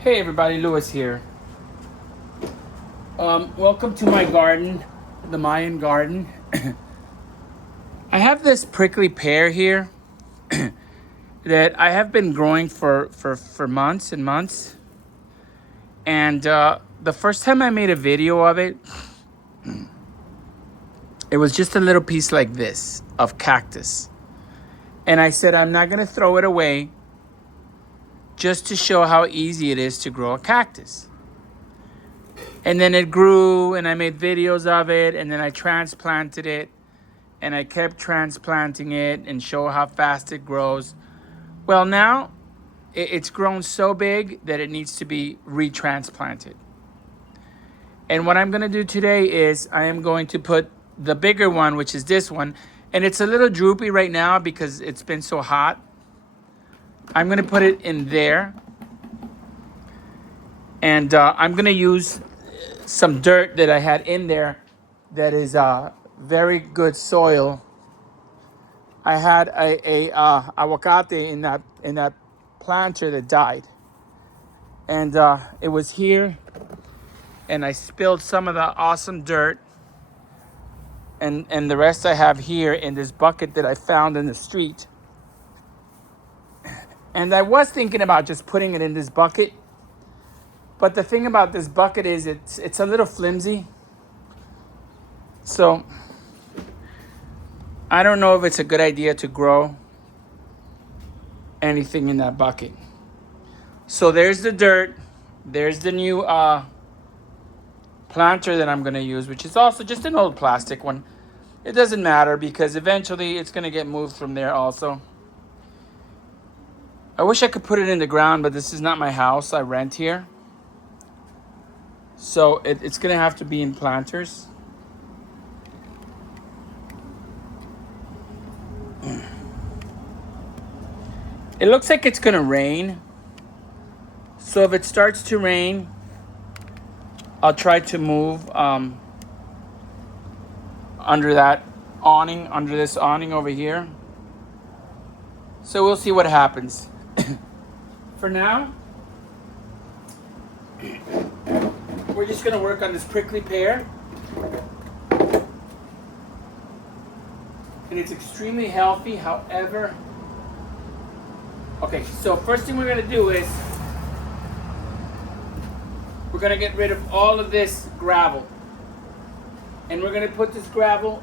Hey everybody, Lewis here. Welcome to my garden, the Mayan garden. I have this prickly pear here that I have been growing for months and months. And the first time I made a video of it, it was just a little piece like this of cactus. And I said, I'm not going to throw it away just to show how easy it is to grow a cactus. And then it grew and I made videos of it and then I transplanted it and I kept transplanting it and show how fast it grows. Well, now it's grown so big that it needs to be retransplanted. And what I'm going to do today is I am going to put the bigger one, which is this one, and it's a little droopy right now because it's been so hot. I'm going to put it in there. And I'm going to use some dirt that I had in there that is very good soil. I had a aguacate in that planter that died, and it was here, and I spilled some of the awesome dirt, and the rest I have here in this bucket that I found in the street. And I was thinking about just putting it in this bucket, but the thing about this bucket is it's a little flimsy, so I don't know if it's a good idea to grow anything in that bucket. So there's the dirt. There's the new planter that I'm going to use, which is also just an old plastic one. It doesn't matter because eventually it's going to get moved from there also. I wish I could put it in the ground, but this is not my house. I rent here. So it's going to have to be in planters. It looks like it's going to rain. So if it starts to rain, I'll try to move under that awning, under this awning over here. So we'll see what happens. For now, we're just going to work on this prickly pear. And it's extremely healthy, however. Okay, so first thing we're going to do is we're going to get rid of all of this gravel. And we're going to put this gravel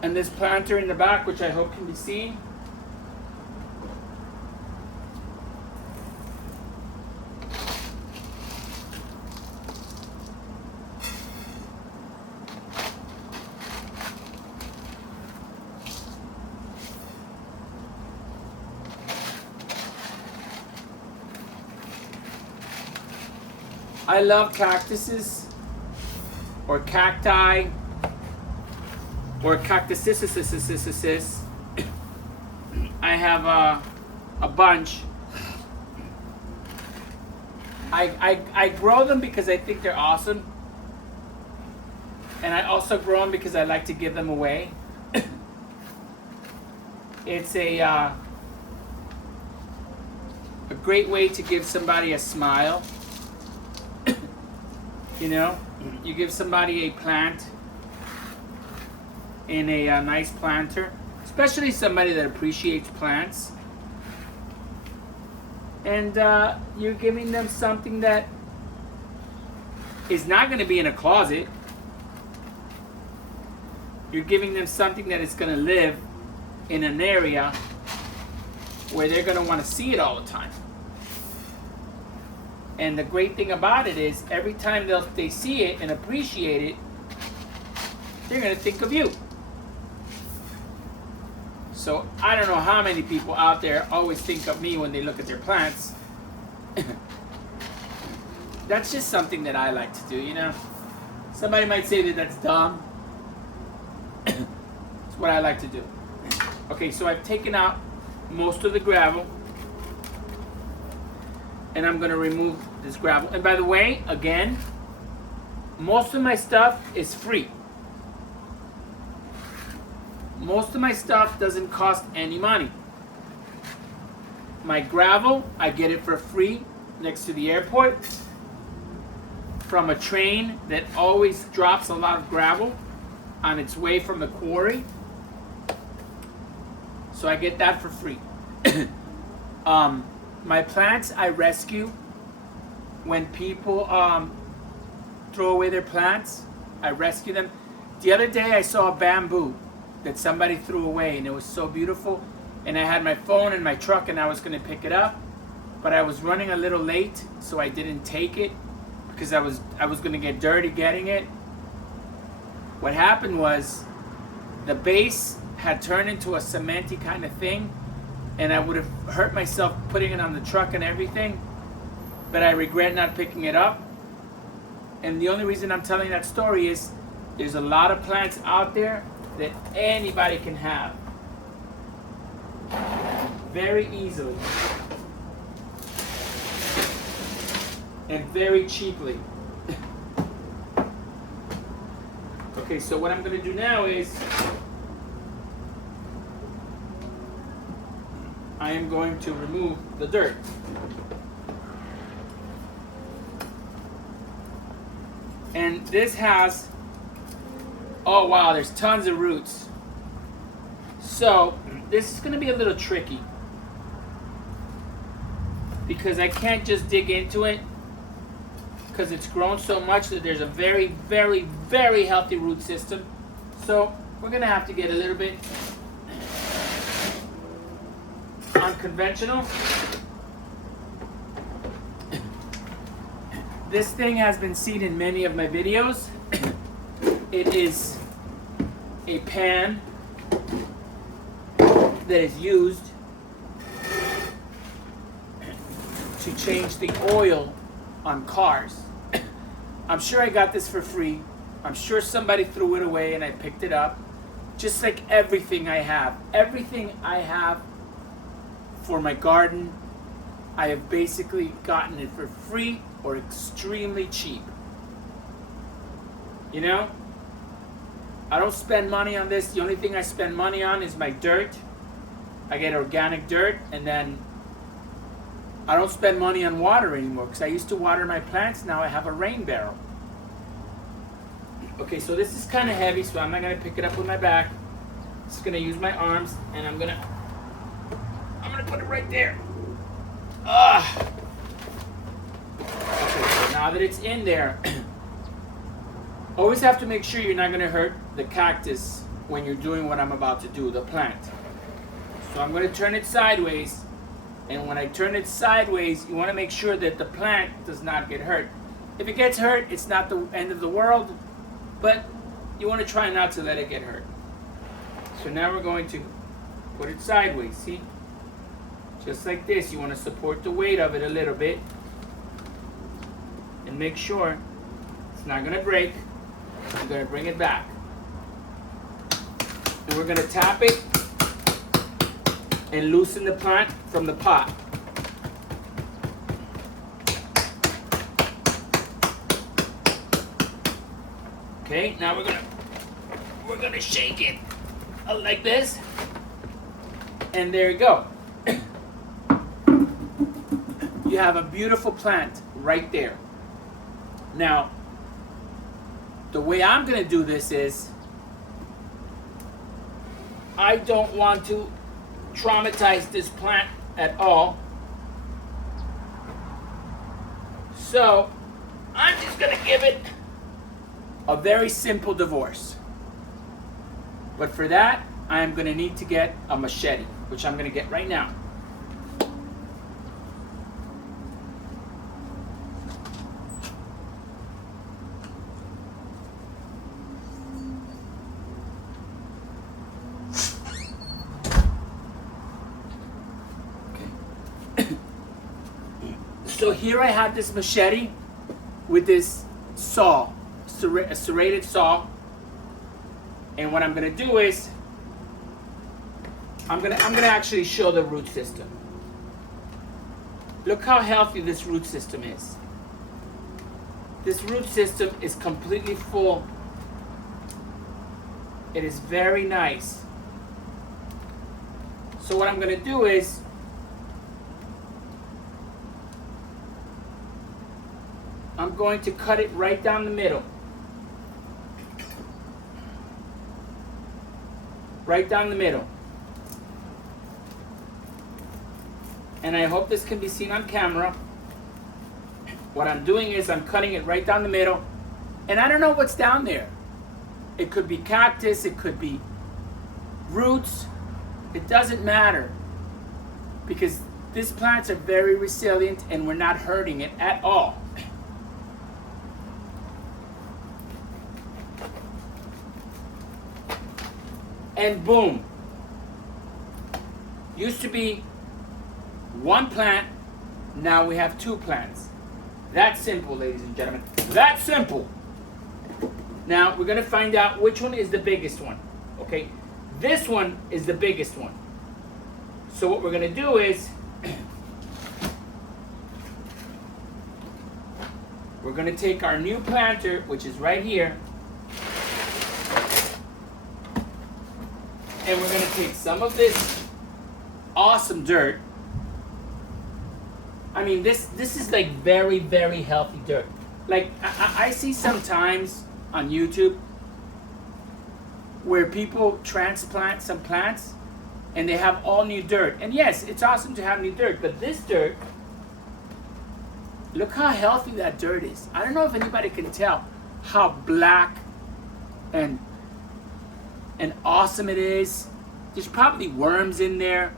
and this planter in the back, which I hope can be seen. I love cactuses or cacti or cactuses. I have a bunch. I grow them because I think they're awesome. And I also grow them because I like to give them away. It's a great way to give somebody a smile. You know, you give somebody a plant in a nice planter, especially somebody that appreciates plants. And you're giving them something that is not going to be in a closet. You're giving them something that is going to live in an area where they're going to want to see it all the time. And the great thing about it is every time they see it and appreciate it, they're going to think of you. So I don't know how many people out there always think of me when they look at their plants. That's just something that I like to do, you know. Somebody might say that that's dumb. It's what I like to do. Okay, so I've taken out most of the gravel. And I'm going to remove this gravel. And by the way, again, most of my stuff is free. Most of my stuff doesn't cost any money. My gravel, I get it for free next to the airport from a train that always drops a lot of gravel on its way from the quarry. So I get that for free. My plants I rescue when people throw away their plants. I rescue them. The other day I saw a bamboo that somebody threw away, and it was so beautiful. And I had my phone in my truck and I was going to pick it up, but I was running a little late, so I didn't take it because I was going to get dirty getting it. What happened was the base had turned into a cementy kind of thing, and I would have hurt myself putting it on the truck and everything, but I regret not picking it up. And the only reason I'm telling that story is there's a lot of plants out there that anybody can have very easily and very cheaply. Okay, so what I'm going to do now is I am going to remove the dirt. And this has, oh wow, there's tons of roots. So this is going to be a little tricky because I can't just dig into it because it's grown so much that there's a very, very, very healthy root system. So we're going to have to get a little bit unconventional. This thing has been seen in many of my videos. It is a pan that is used to change the oil on cars. I'm sure I got this for free. I'm sure somebody threw it away and I picked it up. Just like everything I have. Everything I have for my garden, I have basically gotten it for free or extremely cheap. You know? I don't spend money on this. The only thing I spend money on is my dirt. I get organic dirt, and then I don't spend money on water anymore because I used to water my plants. Now I have a rain barrel. Okay, so this is kind of heavy, so I'm not going to pick it up with my back. I'm just going to use my arms, and I'm going to put it right there. Okay, so now that it's in there, always have to make sure you're not going to hurt the cactus when you're doing what I'm about to do, the plant. So I'm going to turn it sideways, and when I turn it sideways, you want to make sure that the plant does not get hurt. If it gets hurt, it's not the end of the world, but you want to try not to let it get hurt. So now we're going to put it sideways, see? Just like this. You want to support the weight of it a little bit and make sure it's not going to break. You're going to bring it back. And we're going to tap it and loosen the plant from the pot. Okay, now we're gonna shake it like this, and there you go. You have a beautiful plant right there. Now, the way I'm gonna do this is, I don't want to traumatize this plant at all. So, I'm just gonna give it a very simple divorce. But for that, I am gonna need to get a machete, which I'm gonna get right now. So here I have this machete with this saw, a serrated saw, and what I'm gonna do is I'm gonna actually show the root system. Look how healthy this root system is. This root system is completely full. It is very nice. So what I'm gonna do is I'm going to cut it right down the middle. Right down the middle. And I hope this can be seen on camera. What I'm doing is I'm cutting it right down the middle. And I don't know what's down there. It could be cactus, it could be roots. It doesn't matter. Because these plants are very resilient and we're not hurting it at all. And boom. Used to be one plant, now we have 2 plants. That's simple, ladies and gentlemen. That's simple. Now we're gonna find out which one is the biggest one. Okay, this one is the biggest one. So what we're gonna do is we're gonna take our new planter, which is right here, and we're gonna take some of this awesome dirt. I mean, this is like very, very healthy dirt. Like I see sometimes on YouTube where people transplant some plants and they have all new dirt. And yes, it's awesome to have new dirt, but this dirt, look how healthy that dirt is. I don't know if anybody can tell how black and awesome it is. There's probably worms in there.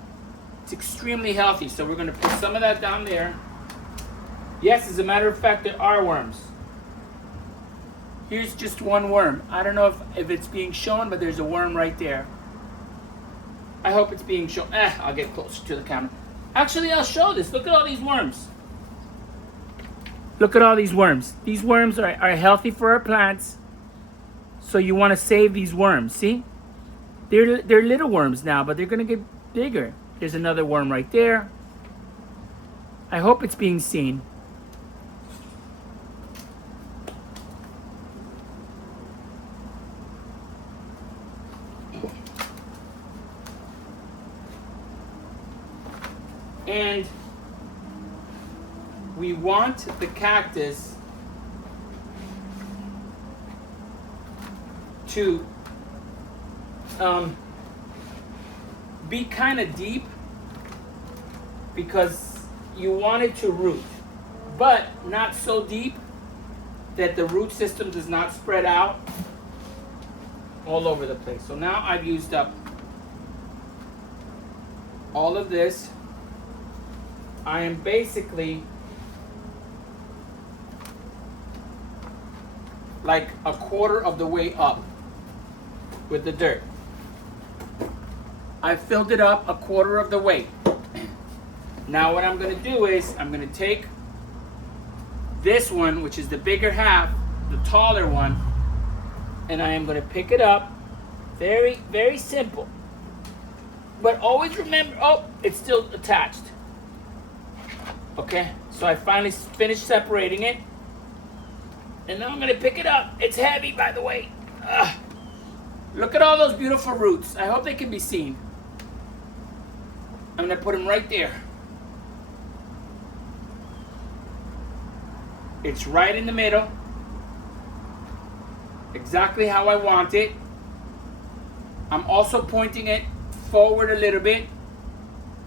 It's extremely healthy. So we're gonna put some of that down there. Yes, as a matter of fact, there are worms. Here's just one worm. I don't know if it's being shown, but there's a worm right there. I hope it's being shown. I'll get closer to the camera. Actually, I'll show this. Look at all these worms. Look at all these worms. These worms are healthy for our plants. So you want to save these worms. See? They're little worms now, but they're going to get bigger. There's another worm right there. I hope it's being seen. And we want the cactus to be kind of deep because you want it to root, but not so deep that the root system does not spread out all over the place. So now I've used up all of this. I am basically like a quarter of the way up with the dirt. I filled it up a quarter of the way. Now what I'm going to do is I'm going to take this one, which is the bigger half, the taller one, and I am going to pick it up. Very, very simple. But always remember, oh, it's still attached. Okay, so I finally finished separating it. And now I'm going to pick it up. It's heavy, by the way. Look at all those beautiful roots. I hope they can be seen. I'm going to put them right there. It's right in the middle. Exactly how I want it. I'm also pointing it forward a little bit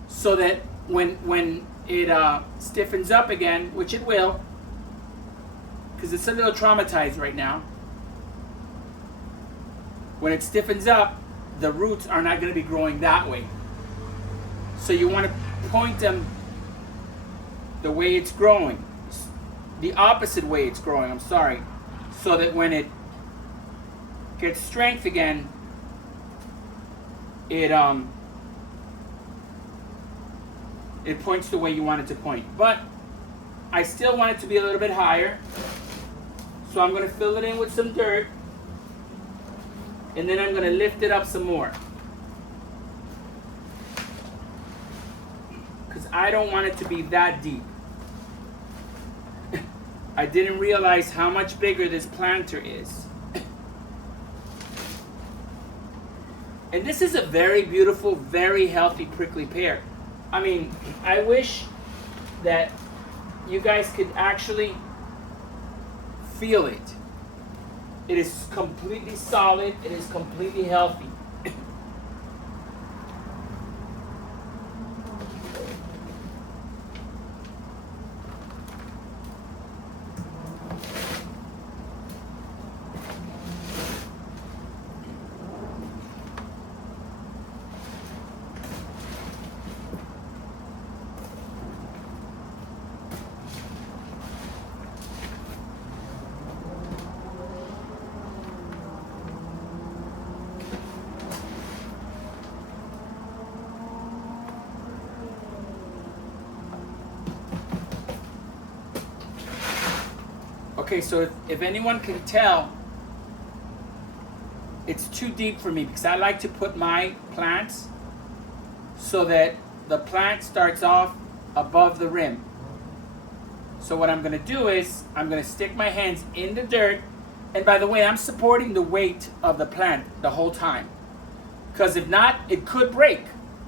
so that when it stiffens up again, which it will, because it's a little traumatized right now. When it stiffens up, the roots are not going to be growing that way. So you want to point them the way it's growing, the opposite way it's growing, I'm sorry, so that when it gets strength again, it points the way you want it to point. But I still want it to be a little bit higher. So I'm going to fill it in with some dirt. And then I'm going to lift it up some more. Because I don't want it to be that deep. I didn't realize how much bigger this planter is. And this is a very beautiful, very healthy prickly pear. I mean, I wish that you guys could actually feel it. It is completely solid. It is completely healthy. Okay, so if anyone can tell, it's too deep for me because I like to put my plants so that the plant starts off above the rim. So what I'm gonna do is I'm gonna stick my hands in the dirt, and by the way, I'm supporting the weight of the plant the whole time. Because if not, it could break.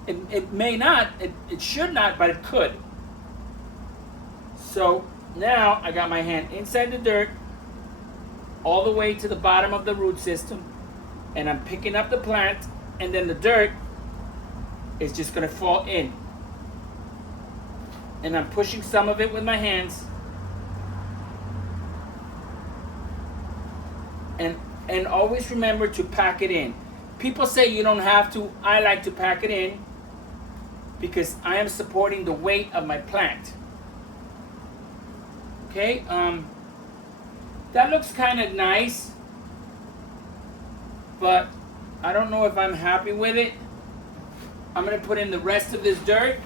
It may not, it should not, but it could. So now I got my hand inside the dirt all the way to the bottom of the root system, and I'm picking up the plant, and then the dirt is just gonna fall in. And I'm pushing some of it with my hands. And always remember to pack it in. People say you don't have to. I like to pack it in because I am supporting the weight of my plant. Okay, that looks kind of nice, but I don't know if I'm happy with it. I'm gonna put in the rest of this dirt.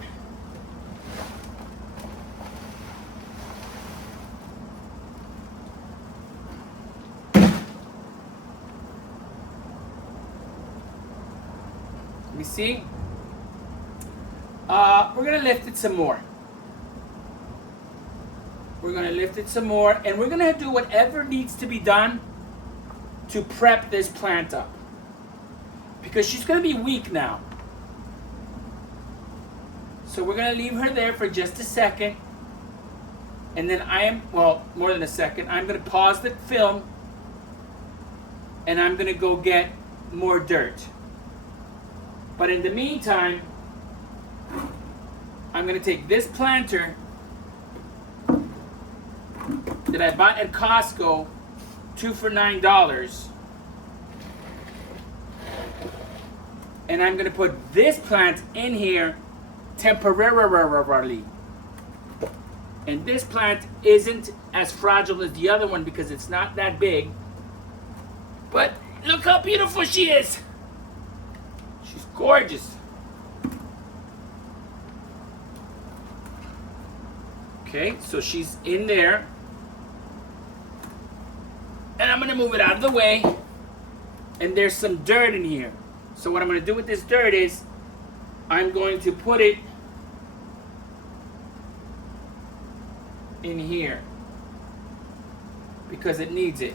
Let me see. We're gonna lift it some more. We're gonna lift it some more, and we're gonna do whatever needs to be done to prep this plant up, because she's gonna be weak now. So we're gonna leave her there for just a second, and then more than a second, I'm gonna pause the film, and I'm gonna go get more dirt. But in the meantime, I'm gonna take this planter that I bought at Costco, 2 for $9. And I'm gonna put this plant in here temporarily. And this plant isn't as fragile as the other one because it's not that big. But look how beautiful she is. She's gorgeous. Okay, so she's in there. And I'm gonna move it out of the way. And there's some dirt in here. So what I'm gonna do with this dirt is I'm going to put it in here because it needs it.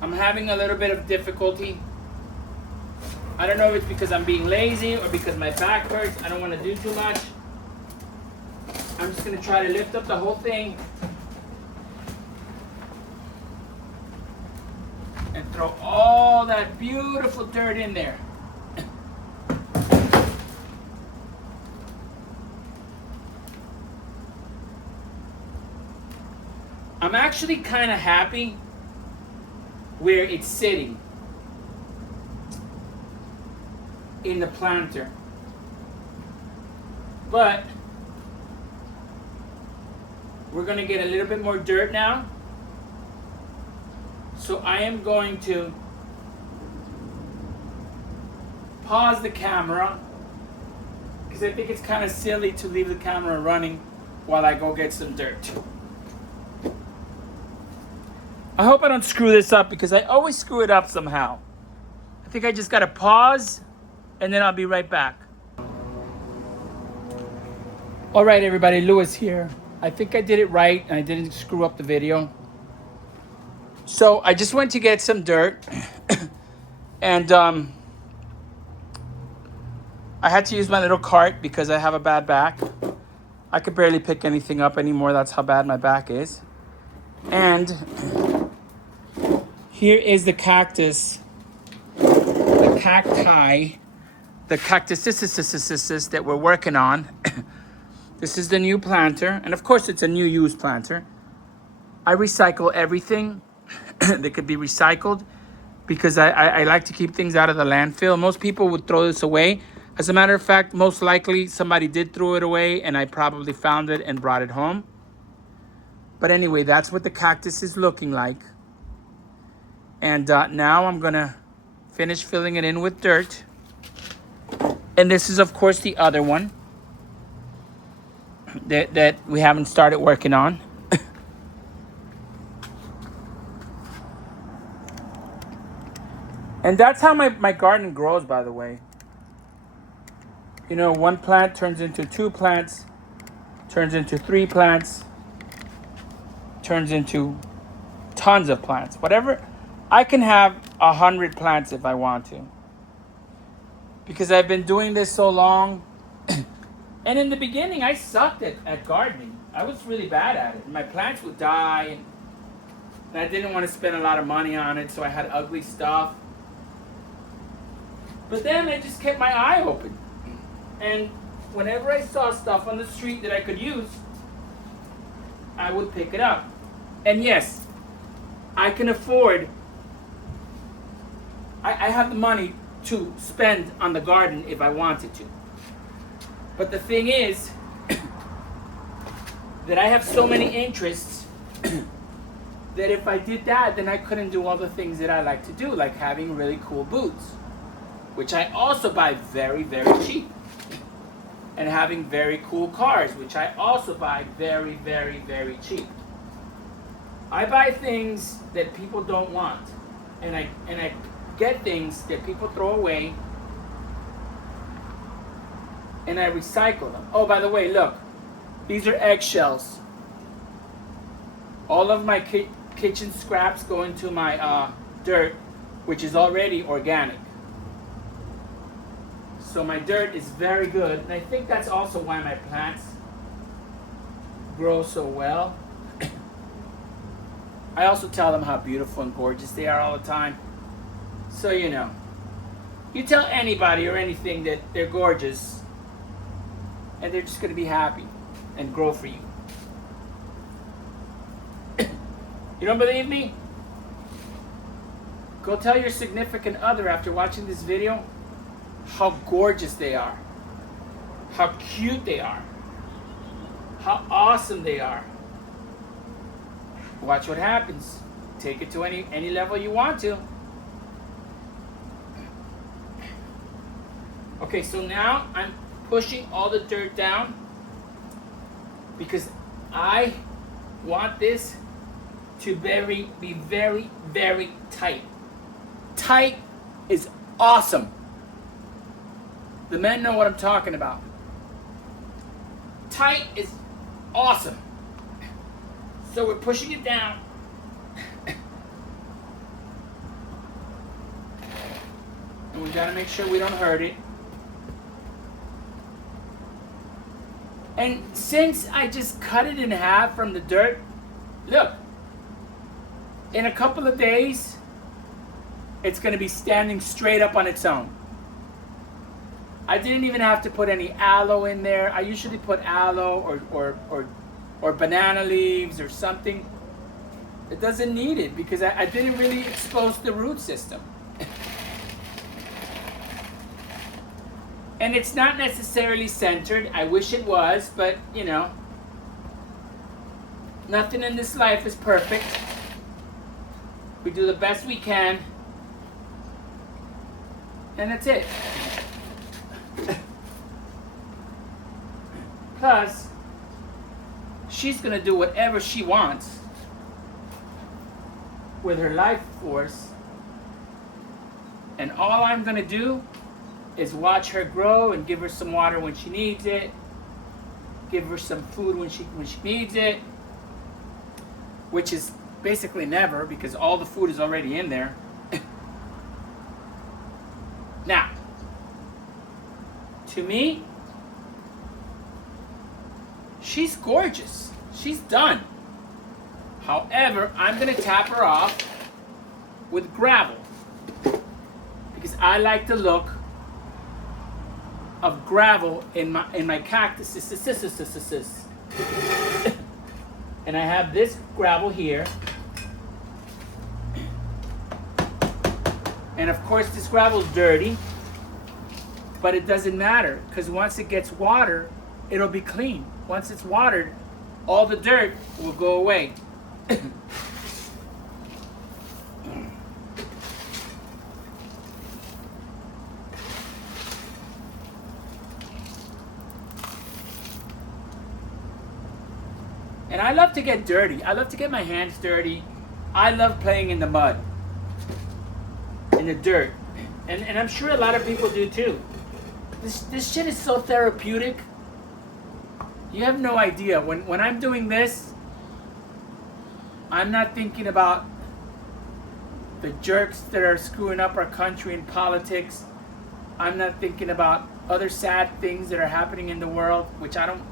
I'm having a little bit of difficulty. I don't know if it's because I'm being lazy or because my back hurts. I don't want to do too much. I'm just going to try to lift up the whole thing and throw all that beautiful dirt in there. I'm actually kind of happy where it's sitting in the planter. But we're going to get a little bit more dirt now. So I am going to pause the camera because I think it's kind of silly to leave the camera running while I go get some dirt. I hope I don't screw this up because I always screw it up somehow. I think I just got to pause and then I'll be right back. All right, everybody, Lewis here. I think I did it right and I didn't screw up the video. So I just went to get some dirt and I had to use my little cart because I have a bad back. I could barely pick anything up anymore. That's how bad my back is. And here is the cactus, the cacti, the cactus that we're working on. This is the new planter. And of course, it's a new used planter. I recycle everything that could be recycled because I like to keep things out of the landfill. Most people would throw this away. As a matter of fact, most likely somebody did throw it away and I probably found it and brought it home. But anyway, that's what the cactus is looking like. And now I'm gonna finish filling it in with dirt. And this is, of course, the other one that we haven't started working on. And that's how my garden grows, by the way. You know, one plant turns into 2 plants, turns into 3 plants, turns into tons of plants. Whatever, I can have 100 plants if I want to. Because I've been doing this so long. And in the beginning, I sucked at gardening. I was really bad at it. My plants would die. And I didn't want to spend a lot of money on it, so I had ugly stuff. But then I just kept my eye open. And whenever I saw stuff on the street that I could use, I would pick it up. And yes, I can afford, I have the money to spend on the garden if I wanted to. But the thing is that I have so many interests that if I did that, then I couldn't do all the things that I like to do, like having really cool boots, which I also buy very, very cheap. And having very cool cars, which I also buy very, very, very cheap. I buy things that people don't want. And I get things that people throw away. And I recycle them. Oh, by the way, look. These are eggshells. All of my kitchen scraps go into my dirt, which is already organic. So my dirt is very good, and I think that's also why my plants grow so well. I also tell them how beautiful and gorgeous they are all the time. So you know, you tell anybody or anything that they're gorgeous, and they're just going to be happy and grow for you. You don't believe me? Go tell your significant other after watching this video how gorgeous they are, how cute they are, how awesome they are. Watch what happens. Take it to any level you want to. Okay, so now I'm pushing all the dirt down because I want this to be very, very tight. Tight is awesome. The men know what I'm talking about. Tight is awesome. So we're pushing it down. And we gotta make sure we don't hurt it. And since I just cut it in half from the dirt, look, in a couple of days, it's gonna be standing straight up on its own. I didn't even have to put any aloe in there. I usually put aloe or banana leaves or something. It doesn't need it because I didn't really expose the root system. And it's not necessarily centered. I wish it was, but you know, nothing in this life is perfect. We do the best we can. And that's it. Plus, she's going to do whatever she wants with her life force. And all I'm going to do is watch her grow and give her some water when she needs it. Give her some food when she needs it. Which is basically never, because all the food is already in there. Now, to me, she's gorgeous. She's done. However, I'm gonna tap her off with gravel because I like the look of gravel in my cactus. And I have this gravel here. And of course this gravel's dirty, but it doesn't matter because once it gets water, it'll be clean. Once it's watered, all the dirt will go away. And I love to get dirty. I love to get my hands dirty. I love playing in the mud, in the dirt. And I'm sure a lot of people do too. This shit is so therapeutic. You have no idea. When I'm doing this, I'm not thinking about the jerks that are screwing up our country in politics. I'm not thinking about other sad things that are happening in the world, which I don't.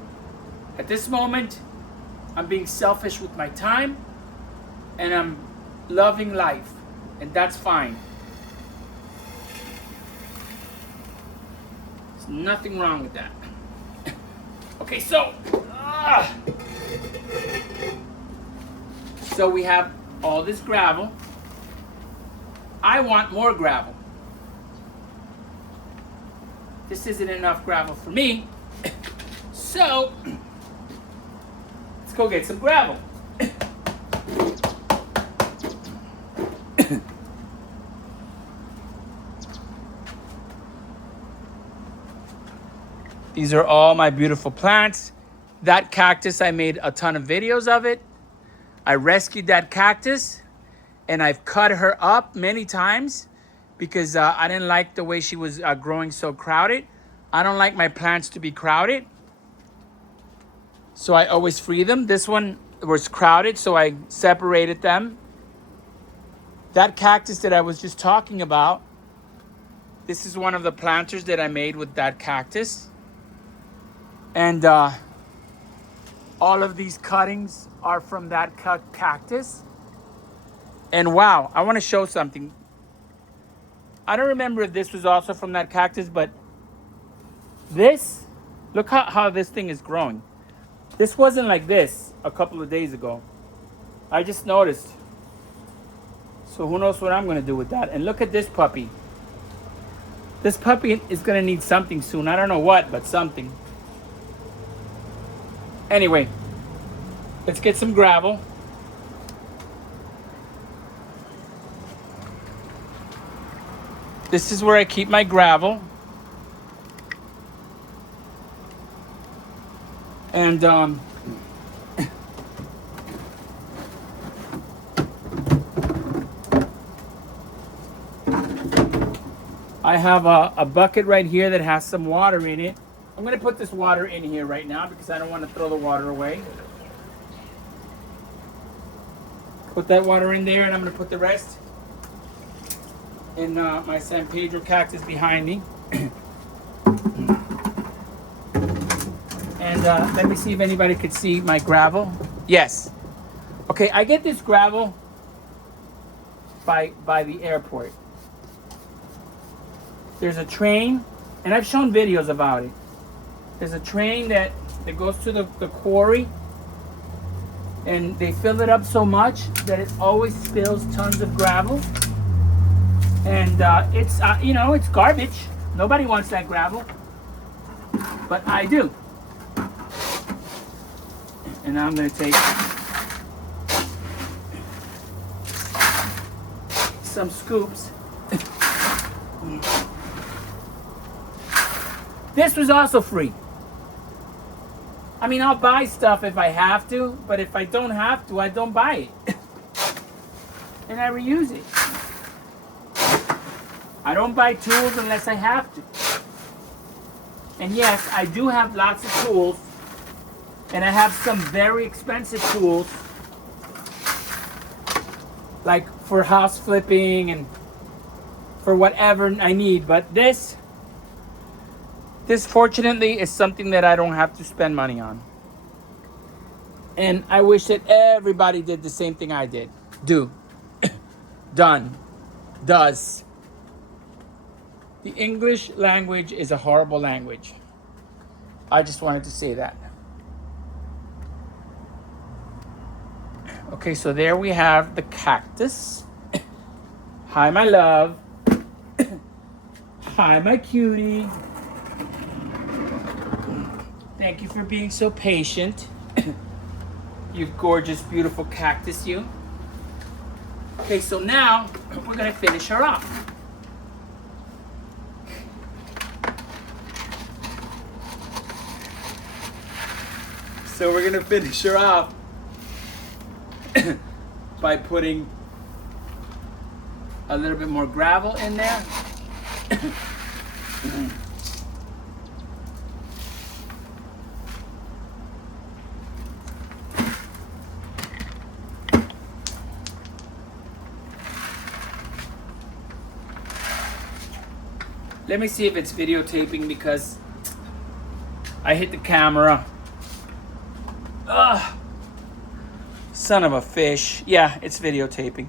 At this moment, I'm being selfish with my time, and I'm loving life, and that's fine. There's nothing wrong with that. Okay, so we have all this gravel. I want more gravel. This isn't enough gravel for me, so let's go get some gravel. These are all my beautiful plants. That cactus, I made a ton of videos of it. I rescued that cactus and I've cut her up many times because I didn't like the way she was growing so crowded. I don't like my plants to be crowded, so I always free them. This one was crowded, so I separated them. That cactus that I was just talking about, this is one of the planters that I made with that cactus. And all of these cuttings are from that cactus. And wow, I want to show something. I don't remember if this was also from that cactus, but this, look how this thing is growing. This wasn't like this a couple of days ago. I just noticed. So who knows what I'm going to do with that. And look at this puppy. This puppy is going to need something soon. I don't know what, but something. Anyway, let's get some gravel. This is where I keep my gravel. And I have a bucket right here that has some water in it. I'm going to put this water in here right now because I don't want to throw the water away. Put that water in there, and I'm going to put the rest in my San Pedro cactus behind me. And let me see if anybody could see my gravel. Yes. Okay, I get this gravel by the airport. There's a train, and I've shown videos about it. There's a train that goes to the quarry, and they fill it up so much that it always spills tons of gravel. And it's you know, it's garbage. Nobody wants that gravel, but I do. And now I'm going to take some scoops. This was also free. I mean, I'll buy stuff if I have to, but if I don't have to, I don't buy it. And I reuse it. I don't buy tools unless I have to. And yes, I do have lots of tools, and I have some very expensive tools, like for house flipping and for whatever I need. But this This, fortunately, is something that I don't have to spend money on. And I wish that everybody did the same thing I did. Do. Done. Does. The English language is a horrible language. I just wanted to say that. Okay, so there we have the cactus. Hi, my love. Hi, my cutie. Thank you for being so patient. You gorgeous, beautiful cactus, you. Okay, so now we're gonna finish her off. So we're gonna finish her off by putting a little bit more gravel in there. Let me see if it's videotaping because I hit the camera. Ugh. Son of a fish. Yeah, it's videotaping.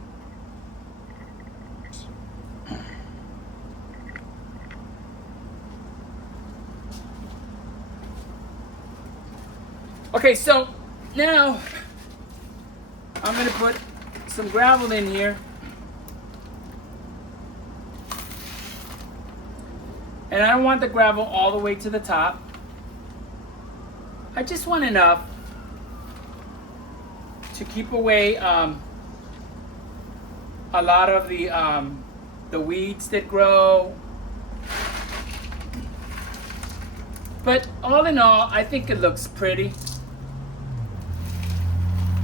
Okay, so now I'm gonna put some gravel in here. And I don't want the gravel all the way to the top. I just want enough to keep away a lot of the weeds that grow. But all in all, I think it looks pretty.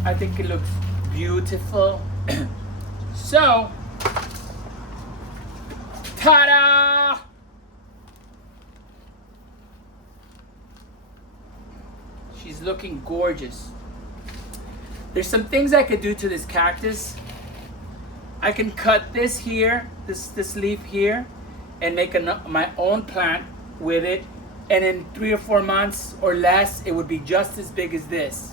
I think it looks beautiful. So, ta-da! She's looking gorgeous. There's some things I could do to this cactus. I can cut this here, this leaf here, and make my own plant with it. And in 3 or 4 months or less, it would be just as big as this.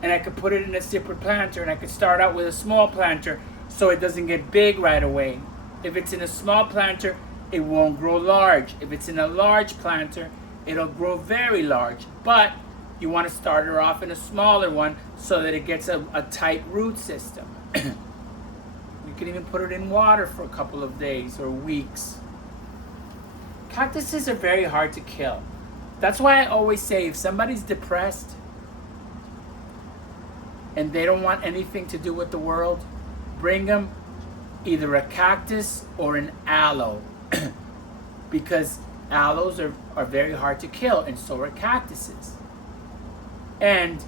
And I could put it in a separate planter, and I could start out with a small planter so it doesn't get big right away. If it's in a small planter, it won't grow large. If it's in a large planter, it'll grow very large. But you want to start her off in a smaller one so that it gets a tight root system. You can even put it in water for a couple of days or weeks. Cactuses are very hard to kill. That's why I always say if somebody's depressed and they don't want anything to do with the world, bring them either a cactus or an aloe. Because aloes are very hard to kill, and so are cactuses. And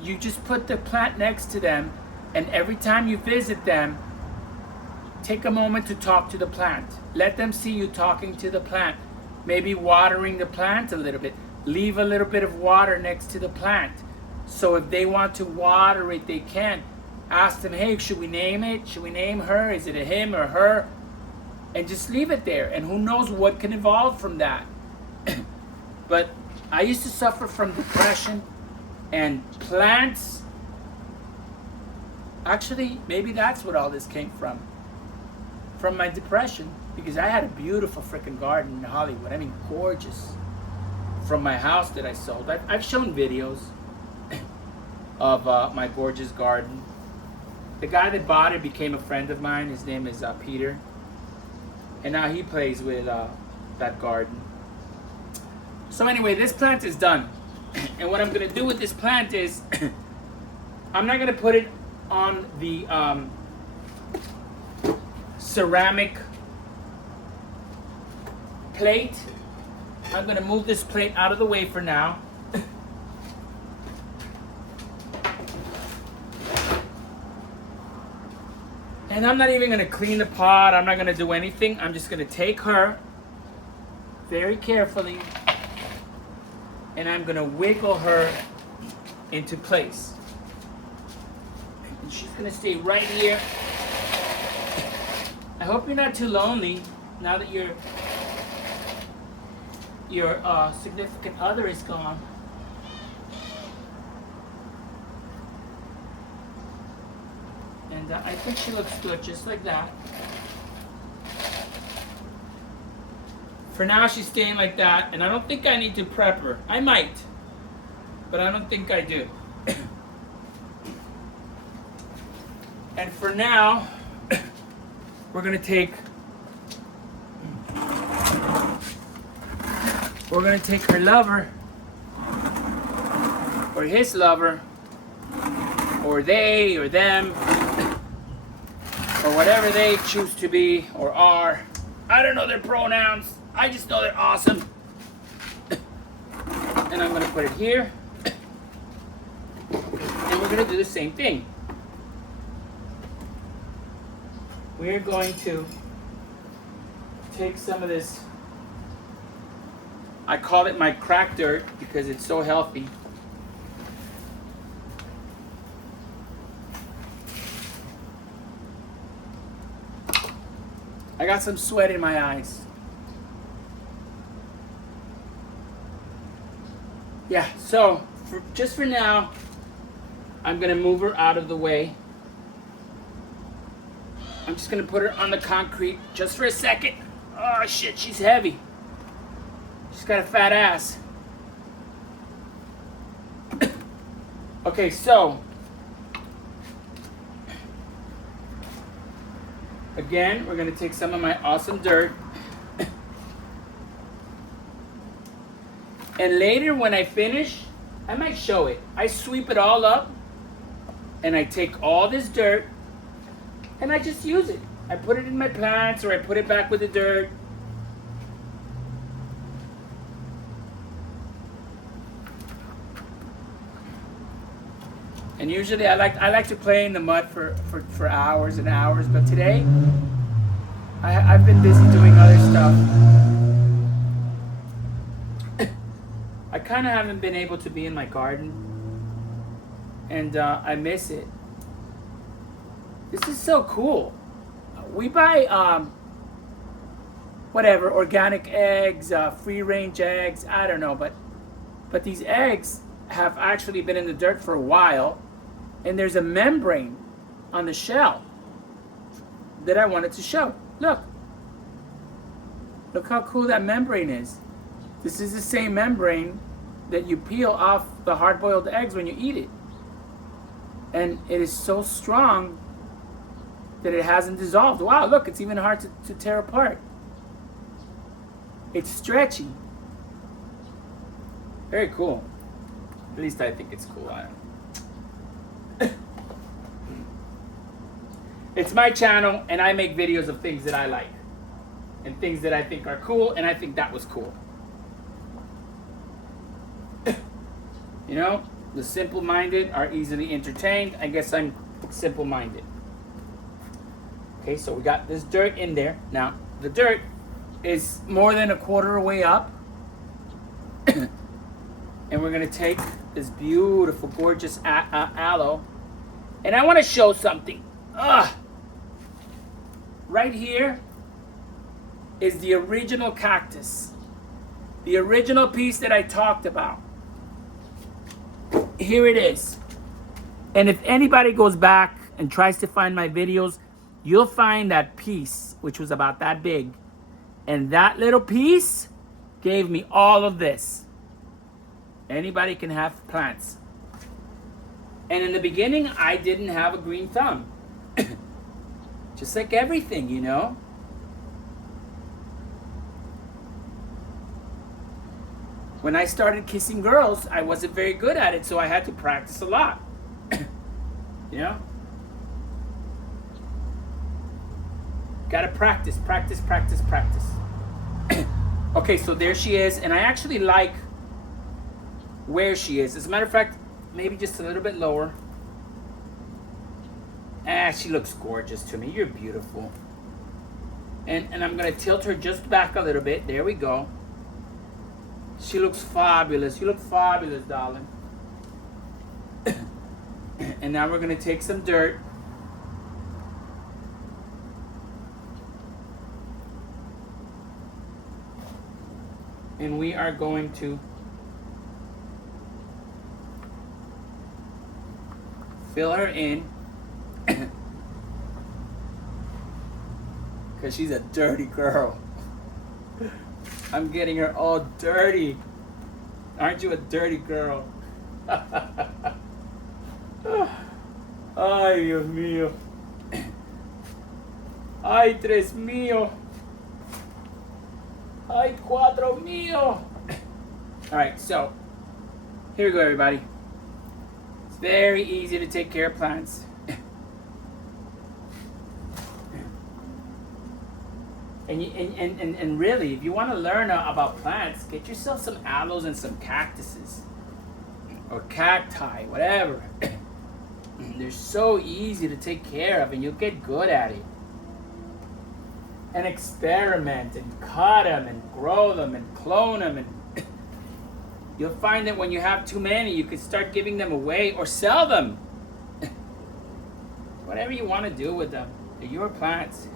you just put the plant next to them, and every time you visit them, take a moment to talk to the plant. Let them see you talking to the plant. Maybe watering the plant a little bit. Leave a little bit of water next to the plant. So if they want to water it, they can. Ask them, hey, should we name it? Should we name her? Is it a him or her? And just leave it there. And who knows what can evolve from that. But I used to suffer from depression, and plants, actually, maybe that's what all this came from my depression, because I had a beautiful freaking garden in Hollywood. I mean, gorgeous. From my house that I sold. I've shown videos of my gorgeous garden. The guy that bought it became a friend of mine. His name is Peter. And now he plays with that garden. So anyway, this plant is done. And what I'm going to do with this plant is, I'm not going to put it on the ceramic plate. I'm going to move this plate out of the way for now. And I'm not even going to clean the pot. I'm not going to do anything. I'm just going to take her very carefully, and I'm going to wiggle her into place. And she's going to stay right here. I hope you're not too lonely now that you're your significant other is gone. And I think she looks good just like that. For now, she's staying like that, and I don't think I need to prep her. I might, but I don't think I do. And for now, we're gonna take her lover, or his lover, or they, or them, or whatever they choose to be or are. I don't know their pronouns. I just know they're awesome. And I'm gonna put it here. And we're gonna do the same thing. We're going to take some of this, I call it my crack dirt because it's so healthy. I got some sweat in my eyes. Yeah, so just for now, I'm gonna move her out of the way. I'm just gonna put her on the concrete just for a second. Oh shit, she's heavy. She's got a fat ass. Okay, so again, we're gonna take some of my awesome dirt. And later when I finish, I might show it. I sweep it all up and I take all this dirt and I just use it. I put it in my plants or I put it back with the dirt. And usually I like to play in the mud for hours and hours, but today I've been busy doing other stuff. I kind of haven't been able to be in my garden, and I miss it. This is so cool. We buy whatever, organic eggs, free range eggs, I don't know, but these eggs have actually been in the dirt for a while, and there's a membrane on the shell that I wanted to show. Look how cool that membrane is. This is the same membrane that you peel off the hard-boiled eggs when you eat it. And it is so strong that it hasn't dissolved. Wow, look, it's even hard to tear apart. It's stretchy. Very cool. At least I think it's cool. I don't know. It's my channel, and I make videos of things that I like. And things that I think are cool, and I think that was cool. You know, the simple-minded are easily entertained. I guess I'm simple-minded. Okay, so we got this dirt in there. Now, the dirt is more than a quarter way up. And we're going to take this beautiful, gorgeous aloe. And I want to show something. Right here is the original cactus. The original piece that I talked about. Here it is. And if anybody goes back and tries to find my videos, you'll find that piece, which was about that big. And that little piece gave me all of this. Anybody can have plants. And in the beginning, I didn't have a green thumb. Just like everything, you know. When I started kissing girls, I wasn't very good at it, so I had to practice a lot. You know? Gotta practice, practice, practice, practice. Okay, so there she is, and I actually like where she is. As a matter of fact, maybe just a little bit lower. She looks gorgeous to me. You're beautiful. And I'm gonna tilt her just back a little bit. There we go. She looks fabulous. You look fabulous, darling. And now we're gonna take some dirt. And we are going to fill her in. Because she's a dirty girl. I'm getting her all dirty. Aren't you a dirty girl? Ay, Dios mío. Ay, tres mío. Ay, cuatro mío. Alright, so here we go, everybody. It's very easy to take care of plants. And really, if you want to learn about plants, get yourself some aloes and some cactuses. Or cacti, whatever. They're so easy to take care of, and you'll get good at it. And experiment, and cut them, and grow them, and clone them. And you'll find that when you have too many, you can start giving them away or sell them. Whatever you want to do with them. They're your plants.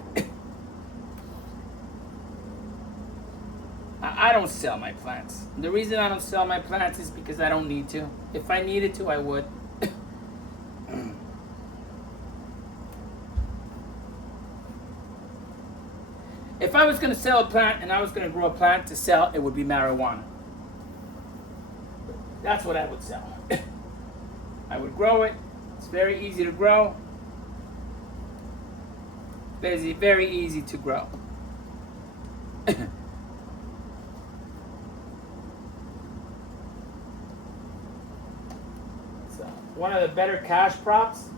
I don't sell my plants. The reason I don't sell my plants is because I don't need to. If I needed to, I would. If I was going to sell a plant and I was going to grow a plant to sell, it would be marijuana. That's what I would sell. I would grow it. It's very easy to grow. Very, very easy to grow. One of the better cash crops,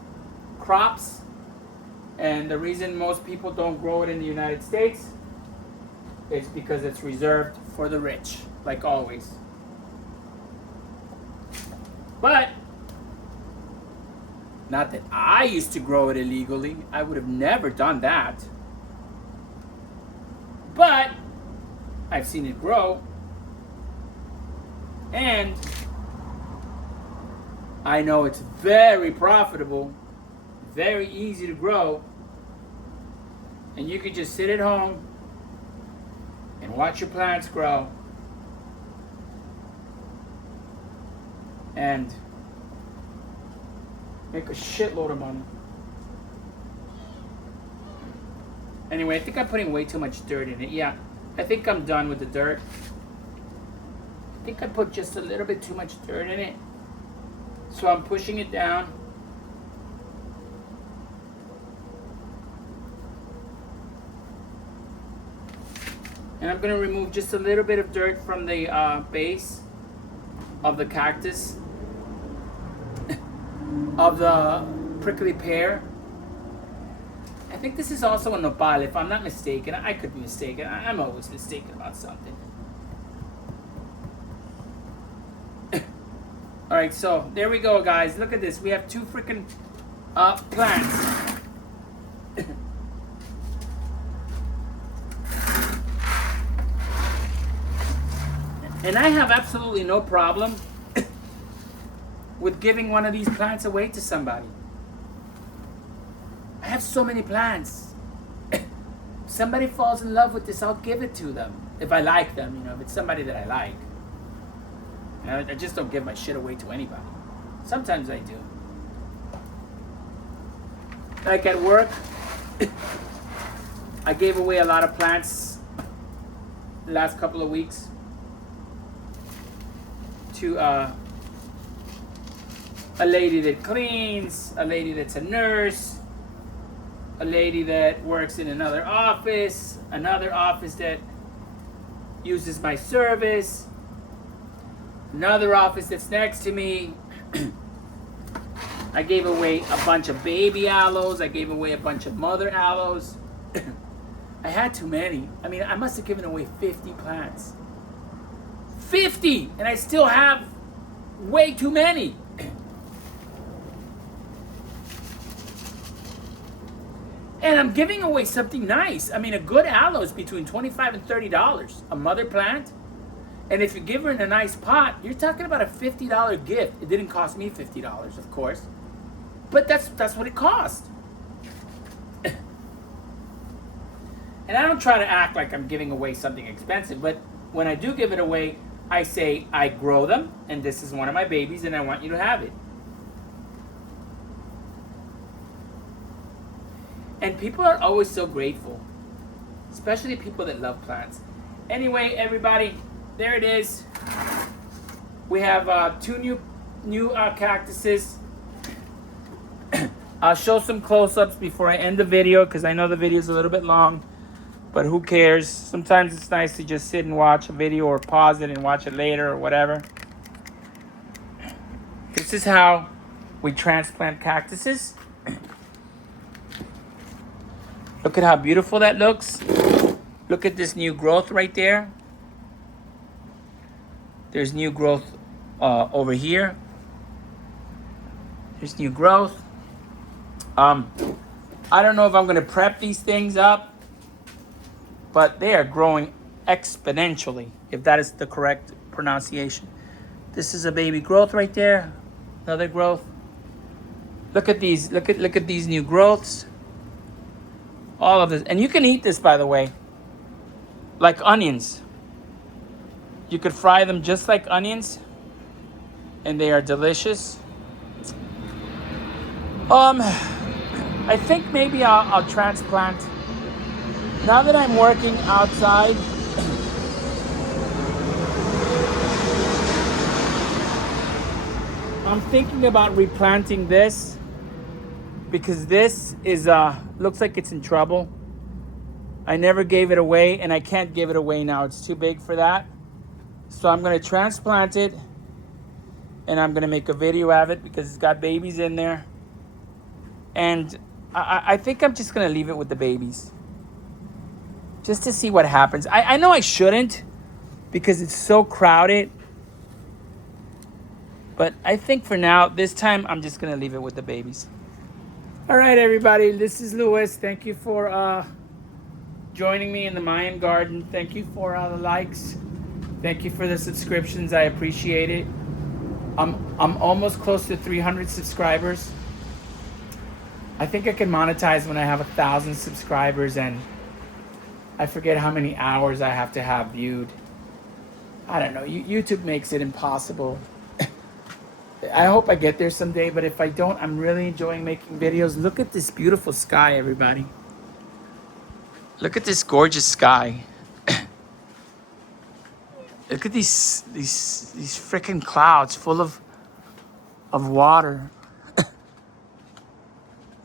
and the reason most people don't grow it in the United States is because it's reserved for the rich, like always. But not that I used to grow it illegally. I would have never done that. But I've seen it grow, and I know it's very profitable, very easy to grow, and you can just sit at home and watch your plants grow and make a shitload of money. Anyway, I think I'm putting way too much dirt in it. Yeah, I think I'm done with the dirt. I think I put just a little bit too much dirt in it. So I'm pushing it down. And I'm going to remove just a little bit of dirt from the base of the cactus, of the prickly pear. I think this is also a nopal, if I'm not mistaken. I could be mistaken. I'm always mistaken about something. Alright, so there we go, guys. Look at this. We have two freaking plants. And I have absolutely no problem with giving one of these plants away to somebody. I have so many plants. If somebody falls in love with this, I'll give it to them. If I like them, you know, if it's somebody that I like. I just don't give my shit away to anybody. Sometimes I do. Like at work, I gave away a lot of plants the last couple of weeks to a lady that cleans, a lady that's a nurse, a lady that works in another office that uses my service, another office that's next to me. I gave away a bunch of baby aloes. I gave away a bunch of mother aloes. I had too many. I mean, I must have given away 50 plants. 50! And I still have way too many. And I'm giving away something nice. I mean, a good aloe is between $25 and $30. A mother plant. And if you give her in a nice pot, you're talking about a $50 gift. It didn't cost me $50, of course. But that's what it cost. And I don't try to act like I'm giving away something expensive, but when I do give it away, I say I grow them, and this is one of my babies, and I want you to have it. And people are always so grateful, especially people that love plants. Anyway, everybody, there it is. We have 2 new cactuses. I'll show some close-ups before I end the video because I know the video is a little bit long, but who cares? Sometimes it's nice to just sit and watch a video or pause it and watch it later or whatever. This is how we transplant cactuses. Look at how beautiful that looks. Look at this new growth right there. There's new growth over here. There's new growth. I don't know if I'm going to prep these things up, but they are growing exponentially, if that is the correct pronunciation. This is a baby growth right there. Another growth. Look at these. Look at these new growths. All of this. And you can eat this, by the way, like onions. You could fry them just like onions, and they are delicious. I think maybe I'll transplant. Now that I'm working outside, I'm thinking about replanting this because this is looks like it's in trouble. I never gave it away, and I can't give it away now. It's too big for that. So I'm going to transplant it, and I'm going to make a video of it because it's got babies in there. And I think I'm just going to leave it with the babies, just to see what happens. I know I shouldn't because it's so crowded. But I think for now, this time, I'm just going to leave it with the babies. All right, everybody. This is Louis. Thank you for joining me in the Mayan garden. Thank you for the likes. Thank you for the subscriptions. I appreciate it. I'm almost close to 300 subscribers. I think I can monetize when I have 1,000 subscribers, and I forget how many hours I have to have viewed. I don't know. YouTube makes it impossible. I hope I get there someday, but if I don't, I'm really enjoying making videos. Look at this beautiful sky, everybody. Look at this gorgeous sky. Look at these freaking clouds full of water.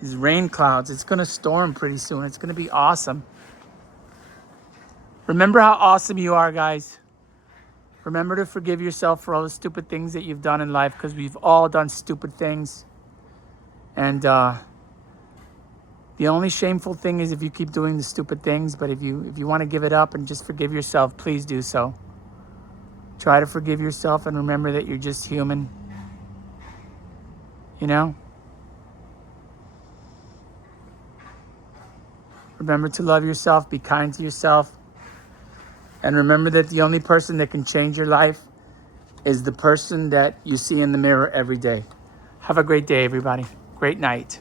These rain clouds. It's gonna storm pretty soon. It's gonna be awesome. Remember how awesome you are, guys. Remember to forgive yourself for all the stupid things that you've done in life, because we've all done stupid things. And the only shameful thing is if you keep doing the stupid things. But if you want to give it up and just forgive yourself, please do so. Try to forgive yourself and remember that you're just human. You know? Remember to love yourself, be kind to yourself. And remember that the only person that can change your life is the person that you see in the mirror every day. Have a great day, everybody. Great night.